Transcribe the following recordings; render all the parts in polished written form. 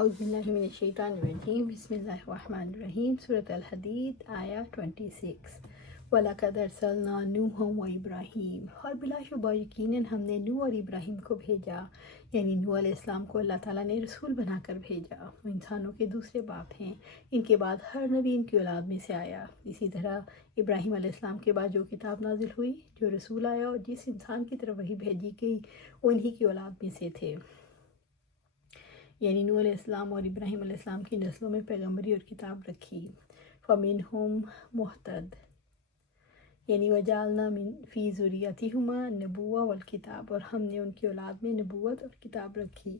اعوذ باللہ من الشیطان الرجیم بسم اللہ الرحمن الرحیم سورۃ الحدید آیا 26 وَلَقَدْ أَرْسَلْنَا نُوحًا وَإِبْرَاهِيمَ، اور بلا شبہ یقیناً ہم نے نوح اور ابراہیم کو بھیجا، یعنی نوح علیہ السلام کو اللہ تعالیٰ نے رسول بنا کر بھیجا۔ وہ انسانوں کے دوسرے باپ ہیں، ان کے بعد ہر نبی ان کی اولاد میں سے آیا۔ اسی طرح ابراہیم علیہ السلام کے بعد جو کتاب نازل ہوئی، جو رسول آیا اور جس انسان کی طرف وحی بھیجی گئی، وہ انہی کی اولاد میں سے تھے، یعنی نوح علیہ السلام اور ابراہیم علیہ السلام کی نسلوں میں پیغمبری اور کتاب رکھی۔ فَمِنْهُمْ مُهْتَدٍ، یعنی وَجَعَلْنَا فِي ذُرِّيَّتِهِمَا النُّبُوَّةَ وَالْكِتَابَ، اور ہم نے ان کی اولاد میں نبوت اور کتاب رکھی۔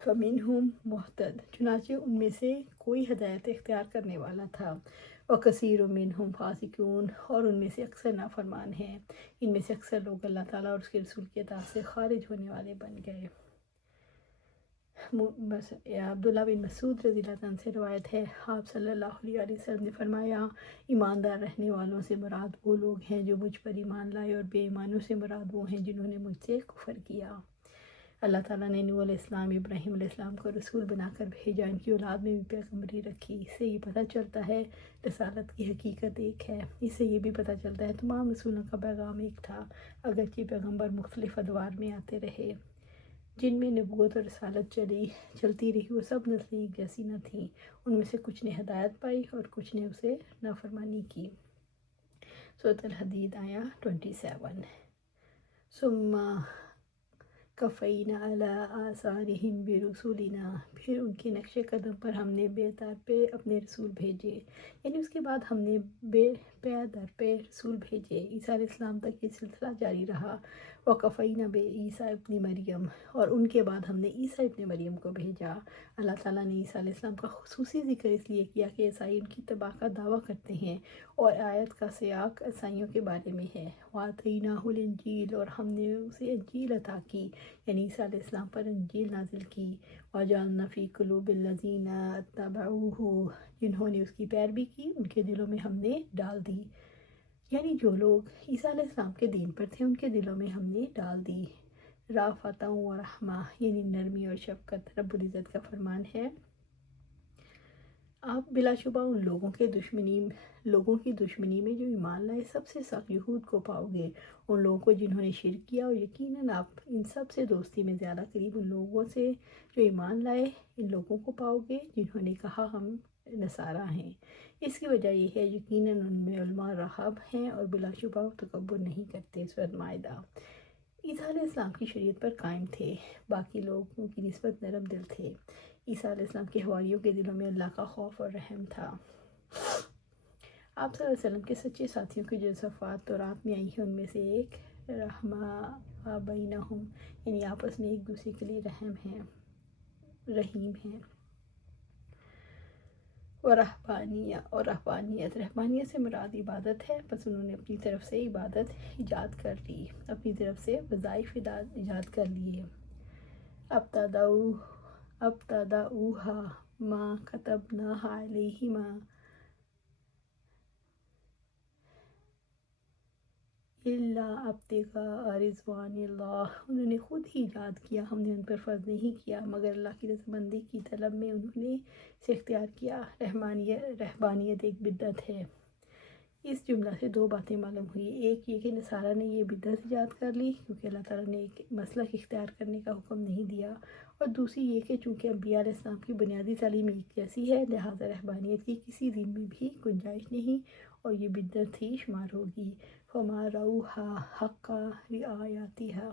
فَمِنْهُمْ مُهْتَدٍ، چنانچہ ان میں سے کوئی ہدایت اختیار کرنے والا تھا۔ وَكَثِيرٌ مِّنْهُمْ فَاسِقُونَ، اور ان میں سے اکثر نافرمان ہیں۔ ان میں سے اکثر لوگ اللہ تعالیٰ اور اس کے رسول کی اطاعت سے خارج ہونے والے بن گئے۔ عبداللہ بن مسعود رضی اللہ عنہ سے روایت ہے، آپ صلی اللہ علیہ وسلم نے فرمایا، ایماندار رہنے والوں سے مراد وہ لوگ ہیں جو مجھ پر ایمان لائے، اور بے ایمانوں سے مراد وہ ہیں جنہوں نے مجھ سے کفر کیا۔ اللہ تعالیٰ نے نوح علیہ السلام، ابراہیم علیہ السلام کو رسول بنا کر بھیجا، ان کی اولاد میں بھی پیغمبری رکھی۔ اس سے یہ پتہ چلتا ہے رسالت کی حقیقت ایک ہے۔ اس سے یہ بھی پتہ چلتا ہے تمام رسولوں کا پیغام ایک تھا، اگرچہ پیغمبر مختلف ادوار میں آتے رہے۔ جن میں نبوت اور رسالت چلتی رہی، وہ سب نسلیں ایک جیسی نہ تھیں، ان میں سے کچھ نے ہدایت پائی اور کچھ نے اسے نافرمانی کی۔ سورۃ الحدید آیا 27۔ ثم قفینا علی آثارہم برسولنا، پھر ان کے نقش قدم پر ہم نے بے در پہ اپنے رسول بھیجے، یعنی اس کے بعد ہم نے بے در پہ رسول بھیجے۔ عیسیٰ علیہ السلام تک یہ سلسلہ جاری رہا۔ وقفینا بعیسیٰ ابن مریم، اور ان کے بعد ہم نے عیسیٰ ابن مریم کو بھیجا۔ اللہ تعالیٰ نے عیسیٰ علیہ السلام کا خصوصی ذکر اس لیے کیا کہ عیسائی ان کی اتباع کا دعویٰ کرتے ہیں، اور آیت کا سیاق عیسائیوں کے بارے میں ہے۔ وَآتَيْنَاهُ الْإِنْجِيلَ، اور ہم نے اسے انجیل عطا کی، یعنی عیسیٰ علیہ السلام پر انجیل نازل کی۔ وَجَعَلْنَا فِي قُلُوبِ الَّذِينَ اتَّبَعُوهُ، جنہوں نے اس کی پیروی کی، ان کے دلوں میں ہم نے ڈال دی، یعنی جو لوگ عیسیٰ علیہ السلام کے دین پر تھے ان کے دلوں میں ہم نے ڈال دی۔ رأفۃ و رحمہ، یعنی نرمی اور شفقت، رب العزت کا فرمان ہے، آپ بلا شبہ ان لوگوں کی دشمنی میں جو ایمان لائے سب سے سخت یہود کو پاؤ گے، ان لوگوں کو جنہوں نے شرک کیا، اور یقیناً آپ ان سب سے دوستی میں زیادہ قریب ان لوگوں سے جو ایمان لائے ان لوگوں کو پاؤ گے جنہوں نے کہا ہم نصارہ ہیں۔ اس کی وجہ یہ ہے یقیناً ان میں علماء راہب ہیں، اور بلا شبہ وہ تکبر نہیں کرتے۔ سورۃ مائدہ۔ عیسیٰ علیہ السلام کی شریعت پر قائم تھے، باقی لوگوں کی نسبت نرم دل تھے۔ عیسیٰ علیہ السلام کے حواریوں کے دلوں میں اللہ کا خوف اور رحم تھا۔ آپ صلی اللہ علیہ وسلم کے سچے ساتھیوں کی جو صفات تورات میں آئی ہیں، ان میں سے ایک رحمہ بینہم، یعنی آپس میں ایک دوسرے کے لیے رحیم ہیں۔ اور رہبانیت سے مراد عبادت ہے، پس انہوں نے اپنی طرف سے عبادت ایجاد کر لی، اپنی طرف سے وظائف ایجاد کر لیے۔ ابتدعوہا ما کتبناہا علیہما الا ابتغاء رضوان اللہ، انہوں نے خود ہی ایجاد کیا، ہم نے ان پر فرض نہیں کیا مگر اللہ کی رضامندی کی طلب میں انہوں نے اسے اختیار کیا۔ رہبانیت ایک بدعت ہے۔ اس جملہ سے دو باتیں معلوم ہوئی، ایک یہ کہ نصارہ نے یہ بدعت ایجاد کر لی کیونکہ اللہ تعالیٰ نے ایک مسلک اختیار کرنے کا حکم نہیں دیا، اور دوسری یہ کہ چونکہ انبیاء علیہ السلام کی بنیادی تعلیم ایک جیسی ہے، لہٰذا رہبانیت کی کسی دین میں بھی گنجائش نہیں، اور یہ بدعت ہی شمار ہوگی۔ فَمَا رَعَوْهَا حَقَّ رِعَایَتِهَا،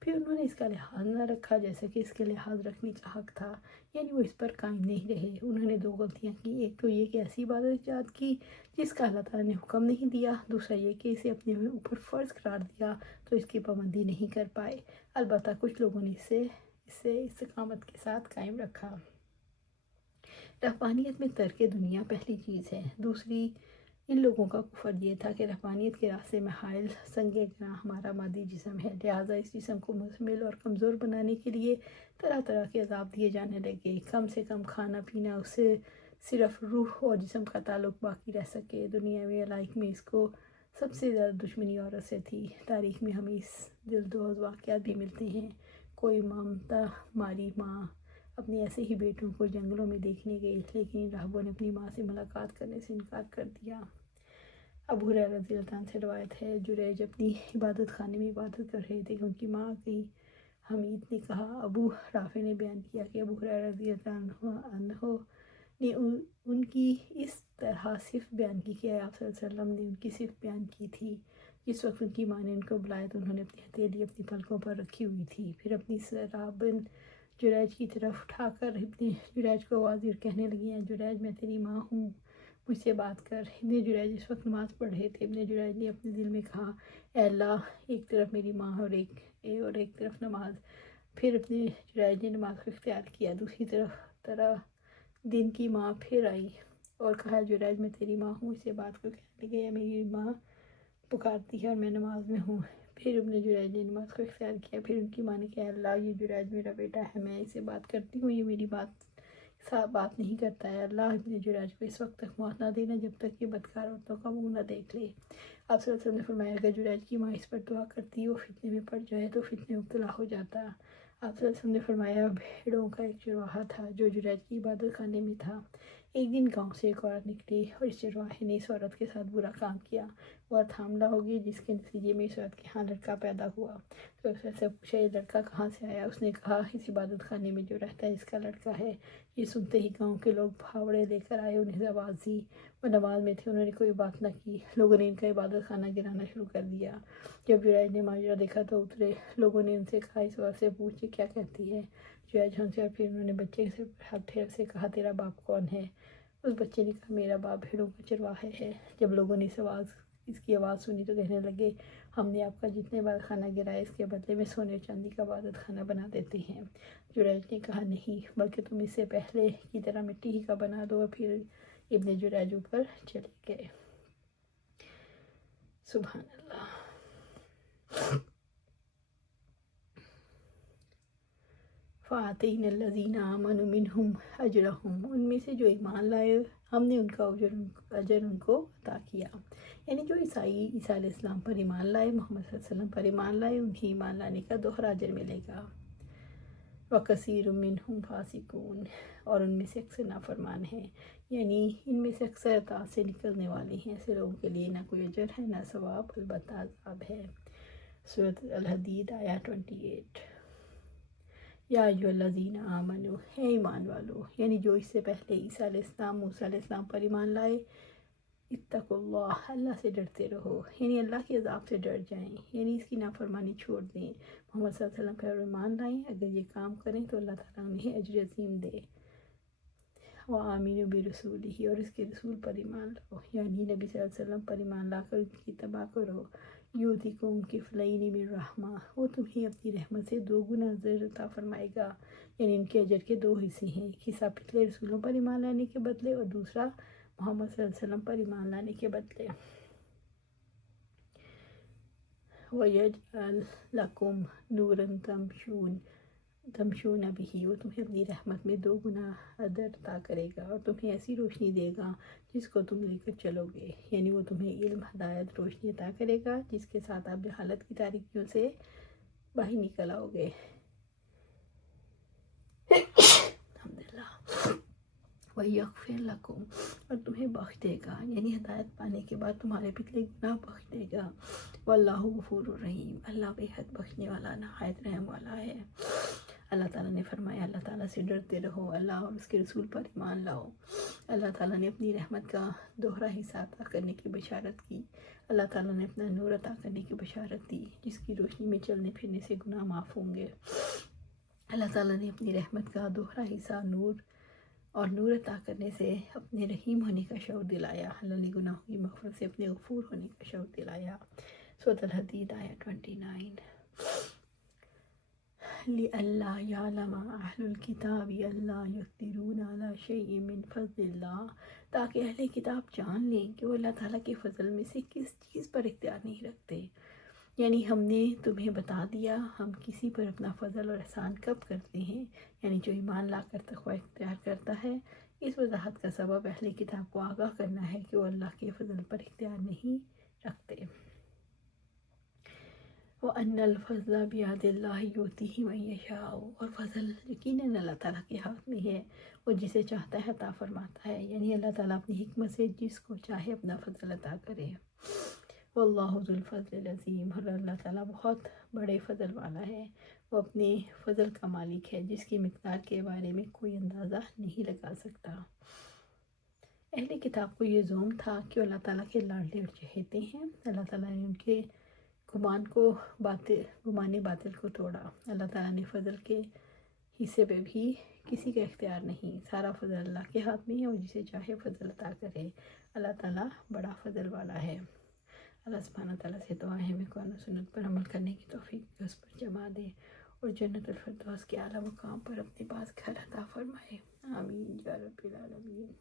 پھر انہوں نے اس کا لحاظ نہ رکھا جیسا کہ اس کے لحاظ رکھنے کا حق تھا، یعنی وہ اس پر قائم نہیں رہے۔ انہوں نے دو غلطیاں کی، ایک تو یہ کہ ایسی عبادت ایجاد کی جس کا اللہ تعالیٰ نے حکم نہیں دیا، دوسرا یہ کہ اسے اپنے اوپر فرض قرار دیا تو اس کی پابندی نہیں کر پائے۔ البتہ کچھ لوگوں نے اسے استقامت کے ساتھ قائم رکھا۔ رہبانیت میں ترک دنیا پہلی چیز ہے۔ دوسری، ان لوگوں کا کفر یہ تھا کہ رہبانیت کے راستے میں حائل سنگ گناہ ہمارا مادی جسم ہے، لہٰذا اس جسم کو مزمل اور کمزور بنانے کے لیے طرح طرح کے عذاب دیے جانے لگے۔ کم سے کم کھانا پینا، اس سے صرف روح اور جسم کا تعلق باقی رہ سکے۔ دنیاوی علائق میں اس کو سب سے زیادہ دشمنی عورت سے تھی۔ تاریخ میں ہمیں اس دل دوز واقعات بھی ملتے ہیں، کوئی مامتا ماری ماں، اپنے ایسے ہی بیٹوں کو جنگلوں میں دیکھنے گئی، لیکن ان راہبوں نے اپنی ماں سے ملاقات کرنے سے انکار کر دیا۔ ابو ہریرہ رضی اللہ عنہ سے روایت ہے، جریج اپنی عبادت خانے میں عبادت کر رہے تھے کہ ان کی ماں کی حمید نے کہا۔ ابو رافع نے بیان کیا کہ ابو ہریرہ رضی اللہ عنہ نے ان کی اس طرح صفت بیان کی کہ آپ صلی اللہ علیہ وسلم نے ان کی صفت بیان کی تھی۔ جس وقت ان کی ماں نے ان کو بلایا تو انہوں نے اپنی ہتھیلی اپنی پلکوں پر رکھی ہوئی تھی، پھر اپنی سرابن جریج کی طرف اٹھا کر ابن جریج کو آواز دے کہنے لگی، اے جریج میں تیری ماں ہوں، مجھ سے بات کر۔ ابن جریج اس وقت نماز پڑھ رہے تھے۔ ابن جریج نے اپنے دل میں کہا، اے اللہ، ایک طرف میری ماں اور ایک طرف نماز۔ پھر اپنے جریج نے نماز کو اختیار کیا۔ دوسری طرح دن کی ماں پھر آئی اور کہا، جریج میں تیری ماں ہوں، اس سے بات کو کہنے لگے، میری ماں پکارتی ہے اور میں نماز میں ہوں۔ پھر ابن جریج نے نماز کو اختیار کیا۔ پھر ان کی ماں نے کہا، اللہ، یہ جریج میرا بیٹا ہے، میں اسے بات کرتی ہوں، یہ میری بات نہیں کرتا ہے۔ اللہ ابن جریج کو اس وقت تک موت نہ دینا جب تک کہ بدکار عورتوں کا منہ نہ دیکھ لے۔ آپ صلی اللہ علیہ وسلم نے فرمایا، اگر جریج کی ماں اس پر دعا کرتی، وہ فتنے میں پڑ جائے تو فتنے مبتلا ہو جاتا۔ آپ صلی اللہ علیہ وسلم نے فرمایا، بھیڑوں کا ایک چرواہا تھا جو جریج کی عبادت خانے میں تھا۔ ایک دن گاؤں سے ایک عورت نکلی اور اس چرواہے نے اس عورت کے ساتھ برا کام کیا۔ وہ عورت حاملہ ہو گئی، جس کے نتیجے میں اس عورت کے ہاں لڑکا پیدا ہوا۔ تو اس سے پوچھا، یہ لڑکا کہاں سے آیا؟ اس نے کہا، اس عبادت خانے میں جو رہتا ہے اس کا لڑکا ہے۔ یہ سنتے ہی گاؤں کے لوگ پھاوڑے لے کر آئے، انہیں آواز دی۔ وہ نماز میں تھے، انہوں نے کوئی بات نہ کی۔ لوگوں نے ان کا عبادت خانہ گرانا شروع کر دیا۔ جب جریج نے ماجرا دیکھا تو اترے۔ لوگوں نے ان سے کہا، اس عورت سے پوچھ یہ کیا کہتی ہے؟ جریج ہنسے اور پھر انہوں نے بچے سے ہاتھ پھیر سے کہا، تیرا باپ کون ہے؟ اس بچے نے کہا، میرا باپ بھیڑوں کا چرواہا ہے۔ جب لوگوں نے اس کی آواز سنی تو کہنے لگے، ہم نے آپ کا جتنے عبادت خانہ گرایا اس کے بدلے میں سونے اور چاندی کا عبادت خانہ بنا دیتے ہیں۔ جریج نے کہا، نہیں، بلکہ تم اس سے پہلے کی طرح مٹی ہی کا بنا دو۔ اور پھر ابن جریج اوپر چلے گئے۔ سبحان اللہ۔ فَآتَيْنَا الَّذِينَ آمَنُوا مِنْهُمْ أَجْرَهُمْ، ان میں سے جو ایمان لائے ہم نے ان کا اجر ان کو عطا کیا۔ یعنی جو عیسائی عیسیٰ علیہ السلام پر ایمان لائے، محمد صلی اللہ علیہ وسلم پر ایمان لائے، انہیں ایمان لانے کا دوہرا اجر ملے گا۔ وَكَثِيرٌ مِّنْهُمْ فَاسِقُونَ، اور ان میں سے اکثر نافرمان ہیں، یعنی ان میں سے اکثر اطاعت سے نکلنے والے ہیں۔ ایسے لوگوں کے لیے نہ کوئی اجر ہے نہ ثواب، البتہ عذاب ہے۔ سورۃ الحدید آیت 28۔ یا ایھا الذین آمنوا، ہے ایمان والو، یعنی جو اس سے پہلے عیسیٰ علیہ السلام، موسیٰ علیہ السلام پر ایمان لائے، اتقوا اللہ، اللہ سے ڈرتے رہو، یعنی اللہ کے عذاب سے ڈر جائیں، یعنی اس کی نافرمانی چھوڑ دیں۔ محمد صلی اللہ علیہ وسلم پر ایمان لائیں، اگر یہ کام کریں تو اللہ تعالیٰ انہیں اجر عظیم دے۔ وَآمِنُوا بِرَسُولِهِ، اور اس کے رسول پر ایمان لاؤ، یعنی نبی صلی اللہ علیہ وسلم پر ایمان لا کر ان کی اتباع کرو۔ یُؤْتِکُم کِفْلَیْنِ مِن رحمہ، وہ تمہیں اپنی رحمت سے 2 گنا اجر عطا فرمائے گا، یعنی ان کے اجر کے 2 حصے ہیں، ایک حصہ پچھلے رسولوں پر ایمان لانے کے بدلے اور دوسرا محمد صلی اللہ علیہ وسلم پر ایمان لانے کے بدلے۔ وَيَجْعَلْ لَكُمْ نُورًا تمشون بِهِ، وہ تمہیں اپنی رحمت میں 2 گنا اجر عطا کرے گا اور تمہیں ایسی روشنی دے گا جس کو تم لے کر چلو گے، یعنی وہ تمہیں علم، ہدایت، روشنی عطا کرے گا جس کے ساتھ آپ جہالت کی تاریکیوں سے باہر نکل آؤ گے۔ الحمدللہ۔ وَيَغْفِرْ لَكُمْ، اور تمہیں بخش دے گا، یعنی ہدایت پانے کے بعد تمہارے پچھلے گناہ بخش دے گا۔ وَاللَّهُ غَفُورٌ رَحِيمٌ، اللہ بے حد بخشنے والا، نہایت رحم والا ہے۔ اللہ تعالیٰ نے فرمایا، اللہ تعالیٰ سے ڈرتے رہو، اللہ اور اس کے رسول پر ایمان لاؤ۔ اللہ تعالیٰ نے اپنی رحمت کا دوہرا حصہ عطا کرنے کی بشارت کی۔ اللہ تعالیٰ نے اپنا نور عطا کرنے کی بشارت دی، جس کی روشنی میں چلنے پھرنے سے گناہ معاف ہوں گے۔ اللہ تعالیٰ نے اپنی رحمت کا دوہرا حصہ نور عطا کرنے سے اپنے رحیم ہونے کا شعور دلایا، اللہ نے گناہوں کی مغفرت سے اپنے غفور ہونے کا شعور دلایا۔ سورۃ الحدید آیت 29۔ لِأَلَّا يَعْلَمَ أَهْلُ الْكِتَابِ أَلَّا يَقْدِرُونَ عَلَىٰ شَيْءٍ مِّن فَضْلِ اللَّهِ، تاکہ اہل کتاب جان لیں کہ وہ اللہ تعالیٰ کے فضل میں سے کس چیز پر اختیار نہیں رکھتے۔ یعنی ہم نے تمہیں بتا دیا ہم کسی پر اپنا فضل اور احسان کب کرتے ہیں، یعنی جو ایمان لا کر تقوی اختیار کرتا ہے۔ اس وضاحت کا سبب اہل کتاب کو آگاہ کرنا ہے کہ وہ اللہ کے فضل پر اختیار نہیں رکھتے۔ وَأَنَّ الْفَضْلَ بِيَدِ اللَّهِ يُؤْتِیهِ مَن یَشَاءُ، اور فضل یقیناً اللہ تعالیٰ کے ہاتھ میں ہے، وہ جسے چاہتا ہے عطا فرماتا ہے، یعنی اللہ تعالیٰ اپنی حکمت سے جس کو چاہے اپنا فضل عطا کرے۔ واللہ ذو الفضل العظیم، اور اللہ تعالیٰ بہت بڑے فضل والا ہے، وہ اپنے فضل کا مالک ہے جس کی مقدار کے بارے میں کوئی اندازہ نہیں لگا سکتا۔ اہل کتاب کو یہ ظلم تھا کہ اللہ تعالیٰ کے لاڈلے اور چہیتے ہیں، اللہ تعالیٰ نے ان کے گمان باطل کو توڑا۔ اللہ تعالیٰ نے فضل کے حصے پہ بھی کسی کا اختیار نہیں، سارا فضل اللہ کے ہاتھ میں ہے، اور جسے چاہے فضل عطا کرے۔ اللہ تعالیٰ بڑا فضل والا ہے۔ اللہ سبحانہ تعالیٰ سے دعا ہے ہمیں قرآن و سنت پر عمل کرنے کی توفیق اس پر جما دے، اور جنت الفردوس کے اعلیٰ مقام پر اپنے پاس گھر عطا فرمائے۔ آمین یا رب العالمین۔